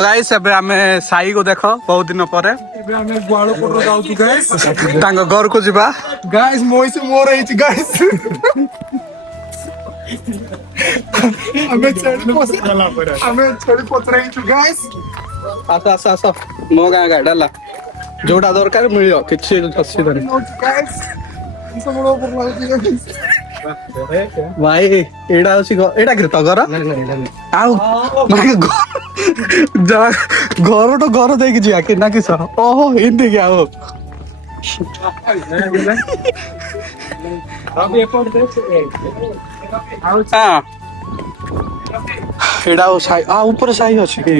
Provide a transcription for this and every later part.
guys एबे हमें साई को देखो बहुत दिन पर गुआड़ पटो जाऊँ गाइस घर को जीवा गाइस मोई से मोर है गाइस हमें छड़ी पत्र है गाइस आस आस आस मो गाँ गाड़ी है जोटा दरकार मिल किसी असुविधा नहीं गाइस भाई एडा एडा तो घर घर तो घर देख जा कि ना किस ओहो हिंदी क्या हो हाँ एडा साई ऊपर साई अच्छी कि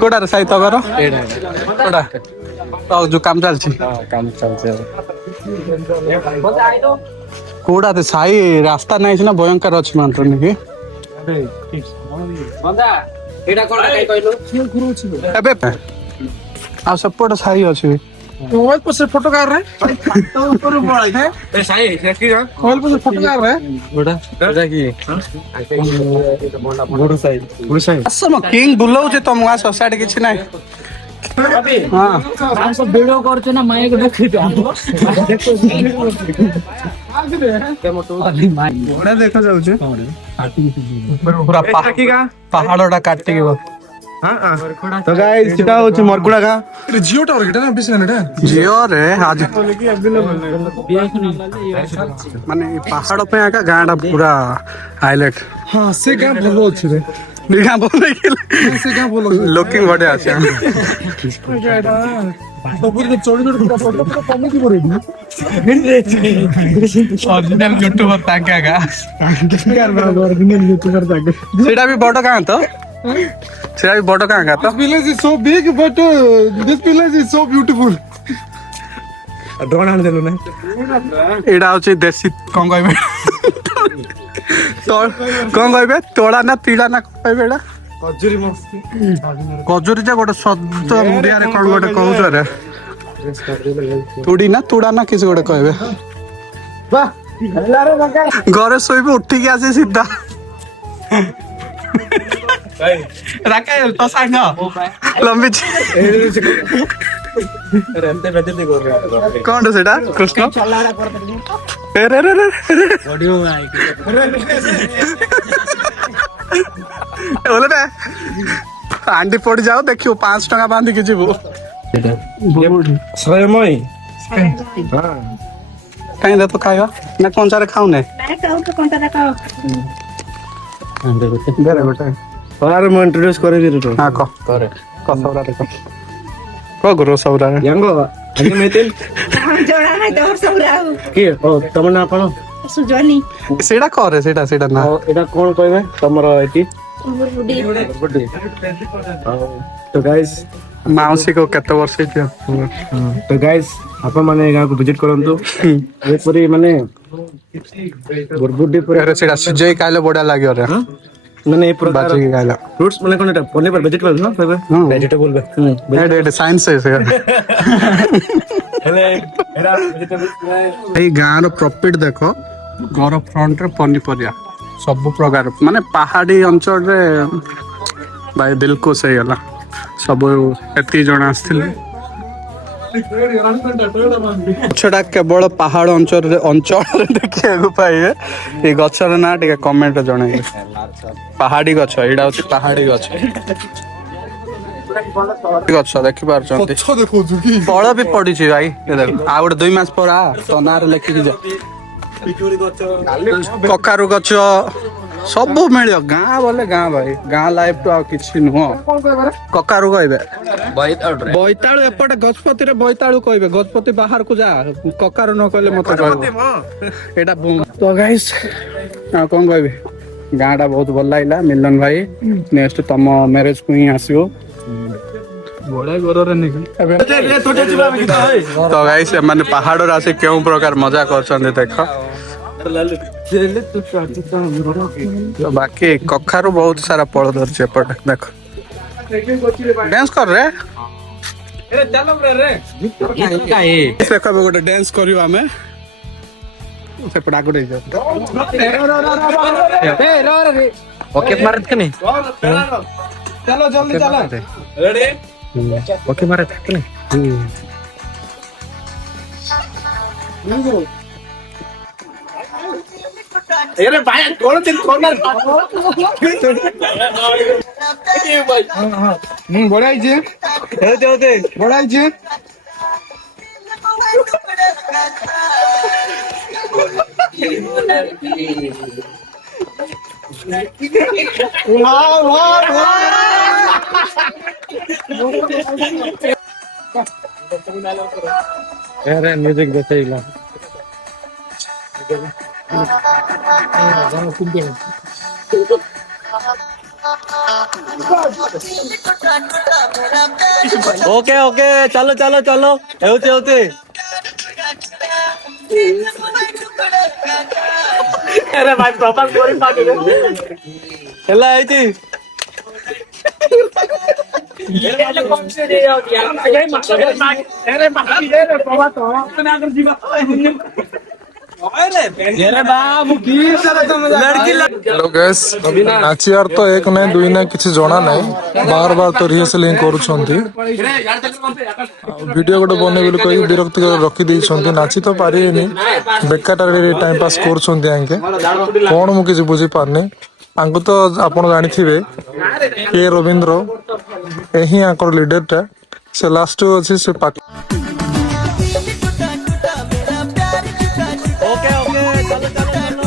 कोडार साई तो घर कोडा जो काम चलछि कोडा ते साई रास्ता नहीं छै ना भयंकर अछि मानतो नि एबे आ सपोर्ट साई अछि मोबाइल पर से फोटो कर रहे हैं ऊपर बड़ा है ए साई मोबाइल पर से फोटो कर रहे हैं बड़ा बड़ा की बड़ो साई असम किंग बुलाउ जे तुम आ सोसाइटी किछ नै हां सब वीडियो करछ ना माइक देखि बड़ा देखा जाउ छे पूरा पहाड़ोटा काटि के तो गाइस चिटा हो छ मरकुडा का जियो टावर केटा ना बिसना नेटा जियो रे आज माने पहाड़ पे आका गांडा पूरा हाईलाइट हां से गां बोलो छ रे निगा बोले से गां बोलो लुकिंग बड़े आछे तो पूरे चोरी पूरा फोटो पूरा कॉमेडी करे ओरिजिनल यूट्यूबर ताकागा ओरिजिनल यूट्यूबर ताके सेटा भी बड़ गां तो सेटा भी बड़ गां का तो This village is so big but this village is so beautiful drone आन देलो ना एडा होचे देसी कोन कहबे तो कोन कहबे तोड़ा ना पीड़ा ना कहबे एडा कजरी मस्त कजूरी जे गोटे शब्द मुडिया रे कोन गोटे कहू रे तुड़ी ना तुड़ा ना किस गोटे कहबे वाह घरे सोइबे उठी के आसे सीधा राकेल तो सांग लंबी रेंटे बेटे दे कर रहा कौन है सेटा कृष्ण रे रे रे ऑडियो आई बोले बे आंटी पड़ जाओ देखियो 5 टका बांधी के जीवो स्वयंमय हां कहीं दे तो खायो ना कौन सा रे खाऊ ने नहीं खाओ तो कौन सा खाओ दे रे बेटा और मैं इंट्रोड्यूस करे दे तो हां को करे को सौरा रे को गुरु सौरा रे यांगो आगे मेतेल जोड़ा है तो सौराव के ओ तमना आपण सुजनी सेटा करे सेटा ना एटा कोन कहबे तमरो एटी बुडी बर्थडे तो गाइस माउसी को केते वर्ष थियो तो गाइस आपण माने गां को विजिट करंतु एपरी माने बर्थडे पर अरे सेटा सुजय काले बडा लाग्यो रे माने ए प्रकार बाजी काले फ्रूट्स माने कोनटा पने पर वेजिटेबल ना कहबे वेजिटेबल बे एडे साइंस है से हेले एरा वेजिटेबल ए गाँव प्रॉफिट देखो घर फ्रंट रे पनीपरिया सब प्रकार माने पहाड़ी अंचल रे भाई दिल को सही गला सब एती जण आस्थिले गछटा केवल पहाड़ अंचल रे देखिया को पाइए ए गछर ना टिके कमेंट जणाइए पहाड़ी गछ एडा होची पहाड़ी गछ गछ देखि पार छथि अच्छा देखो जुकी फल भी पड़ी छी भाई ये देखो आ गोटे 2 मास पर आ तो नार लेखि जा कखारु गछ सब मिलियो गाँ बोले गाँ भाई गाँ लाइफ तो आ किछि नुह कखारु कहबे बैताळु एपटे गजपति रे बैताळु कहबे गजपति बाहर को जा कखारु न कहले मत कहबे एटा तो गाइस आ कोन कहबे गाँटा बहुत भल लागला मिलन भाई नेक्स्ट तम मैरिज को ही आसियो तो गाइस माने पहाड़ आसे केउ प्रकार मजा करछन देख तो बाकी कखारु बहुत सारा पड़ धरछे एपटे देख डांस कर रे ଦେଖ ଗୋଟେ ଡ୍ୟାନ୍ସ କରିବୁ ଆମେ ସେପଟେ ଆଗକୁ ओके मारत का नहीं ଚାଲ ଜଲ୍ଦି ଚାଲ ओके मारत का नहीं ବଢିଆ ହେଇଛି ବଢିଆ ହେଇଛି अरे म्यूजिक बताइला ओके ओके चलो चलो चलो होते होते अरे भाई प्रॉपर स्टोरी पाके चला आई थी हेलो गैस नाचियार तो एक नहीं दुई ना किसी जना नहीं बार बार तो रिहर्सल ही करूछंती वीडियो गोटे बने बोली कहि विरक्त रखी देइछंती नाची तो पारिनी बेकार टाइम पास करूछंती आंके कोन मु किछि बुझी पारनी आंको तो आपण जानिथिबे के रविंद्र एही आंकर लीडर टा से लास्ट अछि से पाक ओके ओके चलो चलो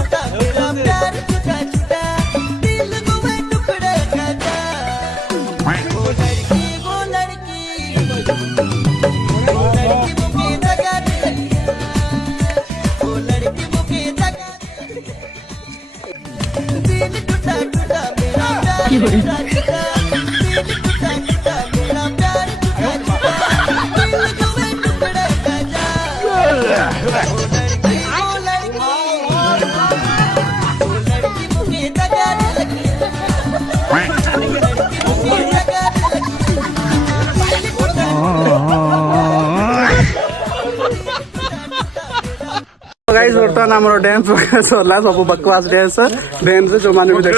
गाइस बर्तमान हमरो डांस सरला सब बकवास डांस डांस जो माने भी देख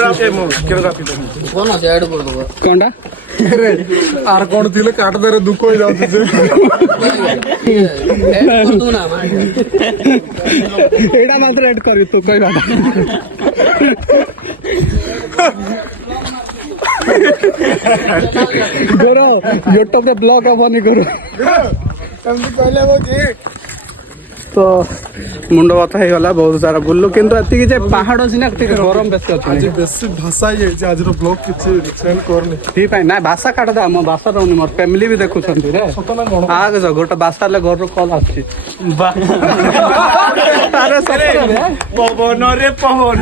कोन আছে ऐड कर दो कोनडा रे आर कोन थिले काट दे रे दुख हो जाउत से तू ना एडा मात्र ऐड करी तू कोई बात गोरो यूट्यूब पे ब्लॉग अपनी करो एमती कहले बोजी तो मुंड बथा हो गला बहुत सारा बुल्लु किंतु एति जे पहाड़ सिना गरम बेसी आज अछि बेसी भाषा ही है आज रो ब्लॉग किछि सेंड करनी ठीक है ना भाषा काट दे हम भाषा रहउनी मोर फैमिली भी देखु छंती रे सतना कोन आगे जो गोटे भाषा ले घर रो कॉल आछि अरे सतरे रे पवन रे पवन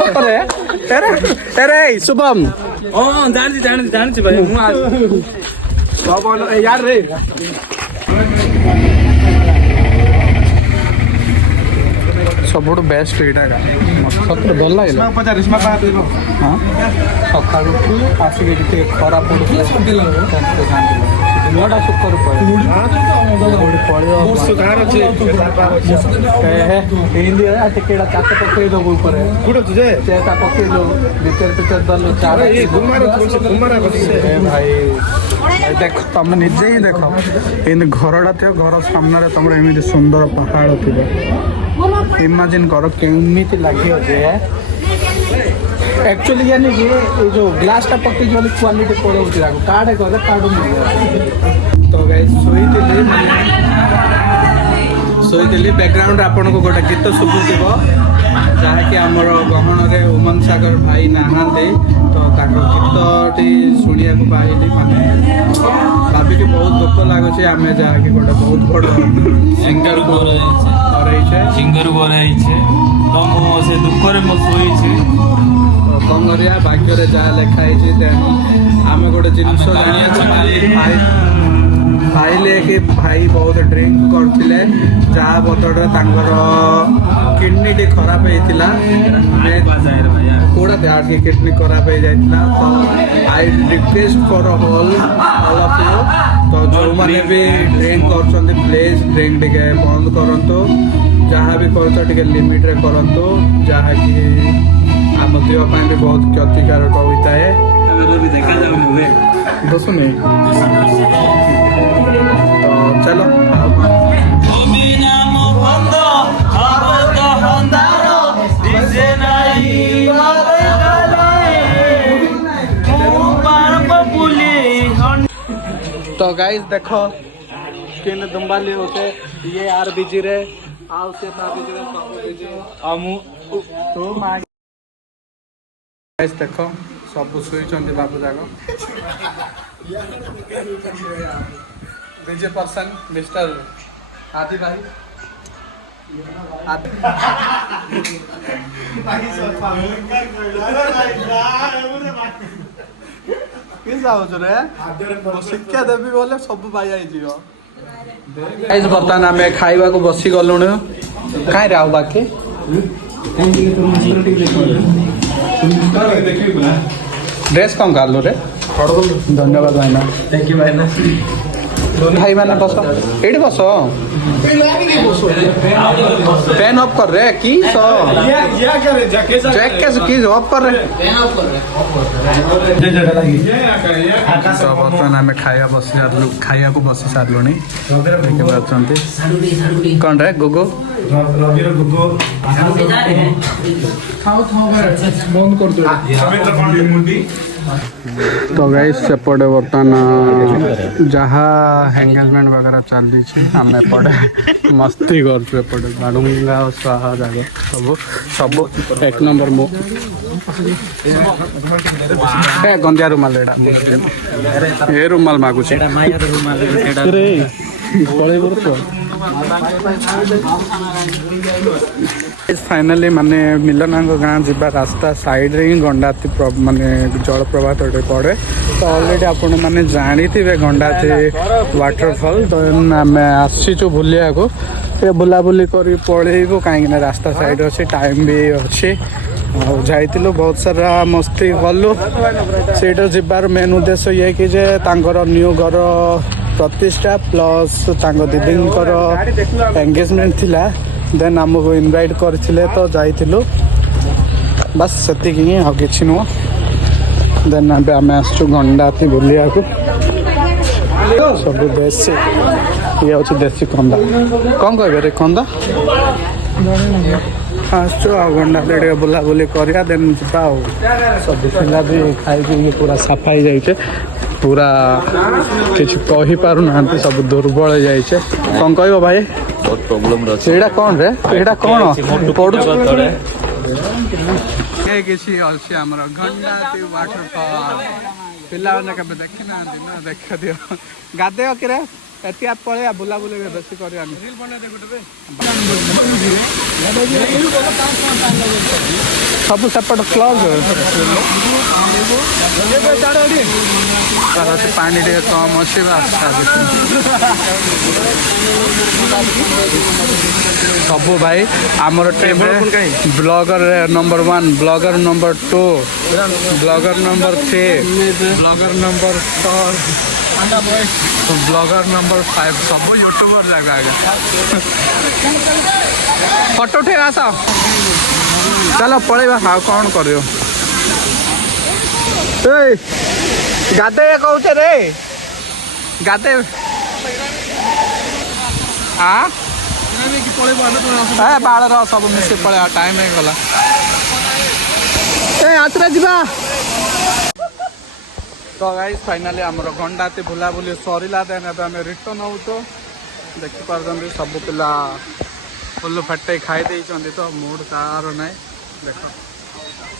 सतरे तेरे तेरे शुभम ओ जान भाई मु आज पवन यार रे सबुठ बेस्ट एटा सतरे भल लगे हाँ सकाल आसिक खरा पड़ूला दिनटा सुखर टिकेटा चाट पकई दबु चेता पकई दो भितर पितर दल भाई देख तुम निजे ही देख इन घरटा थी घर सामने तुम एमती सुंदर पहाड़ थी इमेजिन कर केमिति लगे जे एक्चुअली यानी कि ये जो ग्लास टा पक्की जो क्वालिटी पड़ो काटे गले काटू तो गाइस सोईली बैकग्राउंड आपन को गोटे गीत शुभुव जहाँकि आमर गहन में उमन सागर भाई नहांते तो गीतटी शुणा पाइली माने भाविकी बहुत दुख लगुच आम जहाँकि गोटे बहुत बड़ सिंगर को हरइछे सिंगर को रहिछे तो मो से दुख रे मो सोईछि कौन करिया भाग्य जहाँ लिखाई आम गोटे जिनस पाइले कि भाई बहुत ड्रिंक करते जहाँ बदल किडनी टी खराब होता कौड़ा थे किडनी खराब हो जाता तो I request for all of you तो जो मैंने भी ड्रिंक कर प्लीज ड्रिंक टिके बंद करंतु जहाँ भी कर लिमिट रे करंतु जहाँ कि आम देह भी बहुत क्षतिकारक होता है दसुनी तो चलो तो गाइस देखो किन दुम्बाली होते ये आर बिजी रे आउ से ता बिजी रे सब बिजी हमु तो मा गाइस देखो सब सुई चंदी बाबू जाको डीजे पर्सन मिस्टर आदि भाई आदि किस जाओ रे शिक्षा देवी बोले सब पाई आई जियो गाइस बर्तमान आमे खाइबा को बसी गलुण काई राव बाकी ड्रेस कौन कर लो रे धन्यवाद भाईना थैंक यू भाईना भाई मैंने बस एडी बस फैन ऑफ कर रहे की सो जैक कैसे की ऑफ कर रहे तो बर्तमान आम खाया बसी सारू खाया को बसी सारू कौन रे गुगु बंद कर दो तो गाइस सेपटे बर्तमान जहाँ एंगेजमेंट वगैरह चली आम एपटे मस्ती करपटे बाडुंगा स्वाहा जगह सब सब एक नंबर मो गंदिया रुमाल ये रुमाल मागुचे फाइनाली माने मिलन गाँ जीवा रास्ता साइड रे ही गंडाती माने जलप्रपात पड़े तो ऑलरेडी आपण मैंने जानी थे गंडाती वाटरफॉल तो आम आसीचु बुलिया को बुलाबुली कर पलैबू कहीं रास्ता साइड अच्छे टाइम भी अच्छे जाइलु बहुत सारा मस्ती कलु से जीवार मेन उद्देश्य ये कि जे तांकर न्यू घर प्रतिष्ठा प्लस दीदी एंगेजमेंट थिला देन आमको इनवाइट करथिले तो जाइलु बस सेति कि आ किछि नुह देन आम आसचु गंडाती बुलिया को सब देसी ये हूँ देसी कंदा कौन कह रे कंदा आसचु आ गंडाती टे बुलाबुली करिया देन जा सब पिला भी खाई पूरा सफाई जाइए पूरा किसी कही पार ना सब दुर्बल जाइए कौन कह भाई बहुत प्रॉब्लम रहा एटा कौन रे एटा कौन पड़ू ये किसी अच्छी आमर गंडाती वाटरफॉल पिला मैंने कभी देखी ना देख दियो गाधे कि रे एति आप पळे बुलाबुली बेसी करिया सब सेपट क्लोज पानी टे कम अच्छे सब भाई आमर team blogger number 1 blogger number 2 blogger number 3 blogger number 4 blogger number 5 सब यूट्यूबर लगा फोटो उठे आस चलो पड़ेगा हाँ कौन कर गाधे कौचे रे गाधे हाँ बाड़ सब मिसे पड़े टाइम हो गला आसरा जीवा तो गाइस फाइनाली आमर गंडाती बुलाबुली सरिला देन आम रिटर्न हो तो देखिपार सब पिला फुल फटे खाई देइछन्ति तो मूड तार ना देख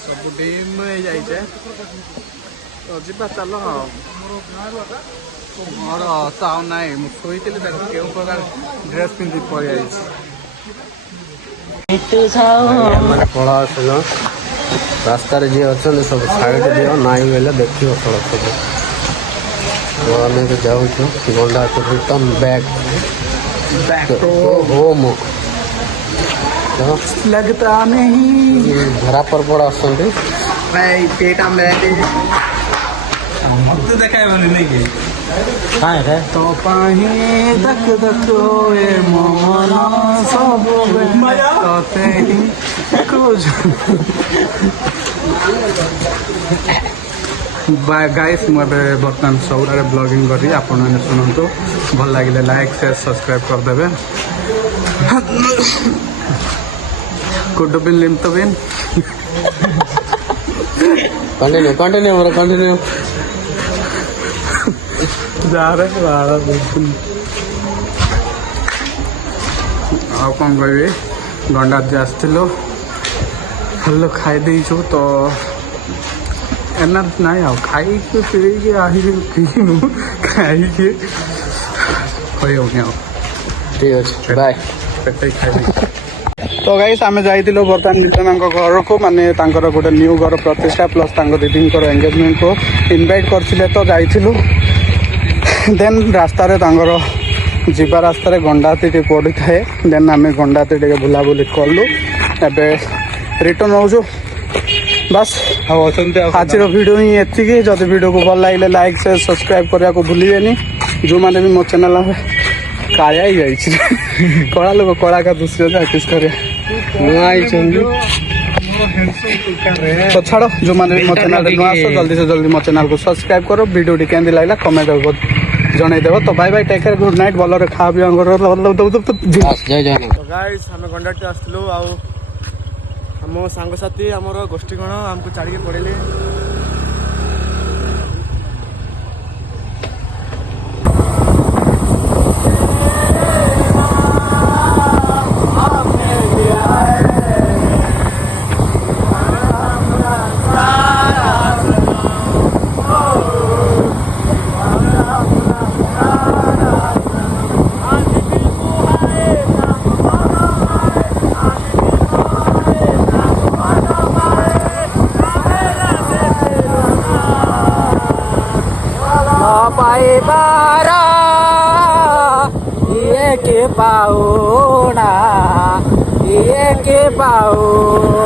सब डिम हो जाइए तो जीवा चलो मोर चाव ना मुझे देख केउ प्रकार ड्रेस पिंधि पड़ जाइए पढ़ा रास्तार जी अच्छा सब साइड दियो नाई बेले देखियो थोड़ा सब तो आम जाऊँ गंडा तो रिटर्न बैक होम लगता नहीं घरा पर पड़ा आसते भाई पेटा में देखा नहीं तो पाही दक दक ए मन सब तते ही कुछ गाइस मुझे बर्तमान सबुरा ब्लॉगिंग करी आपण मैंने शुणु भल लगे लाइक शेयर सब्सक्राइब करदे कुड बिन लिम तो बिन कंटिन्यू कंटिन्यू मोर कंटिन्यू जा रहे आ कौन कह गंडा जे आसलो भल खाई देचु तो एनर्जी ना आ खाई पी आनु खाई कही ठीक अच्छे बाय पेट खाई तो गाइस आम जाइलु बर्तमान निजना घर को माने गोटे न्यू घर प्रतिष्ठा प्लस दीदी एंगेजमेंट को इनवाइट करथिले तो जाइलु देन रास्ता जीवा रास्तार गंडाती पड़ी थाए देन आम गंडाती बुलाबुली कलु एबे रिटर्न हो बस आज वीडियो ही एति जदि वीडियो को भल लगे लाइक शेयर सब्सक्राइब करने को भूलिए जो मैंने भी मो चैनल काया ही जाइए कड़ा लोग कड़ा का दूसरे किस करे तो छाड़ो जो मैंने भी मो चैनल नुआ आस जल्दी से जल्दी मो चैनल को सब्सक्राइब करो वीडियो केमती लगला कमेंट जनईदेव तो bye bye take care good night भल खा पी तो गाइस आम गंडाटी आसलु आम सांगसाथी आमर गोष्ठी गण आमको छाड़ी पड़े बारा ये के पाओ ना ये के पाओ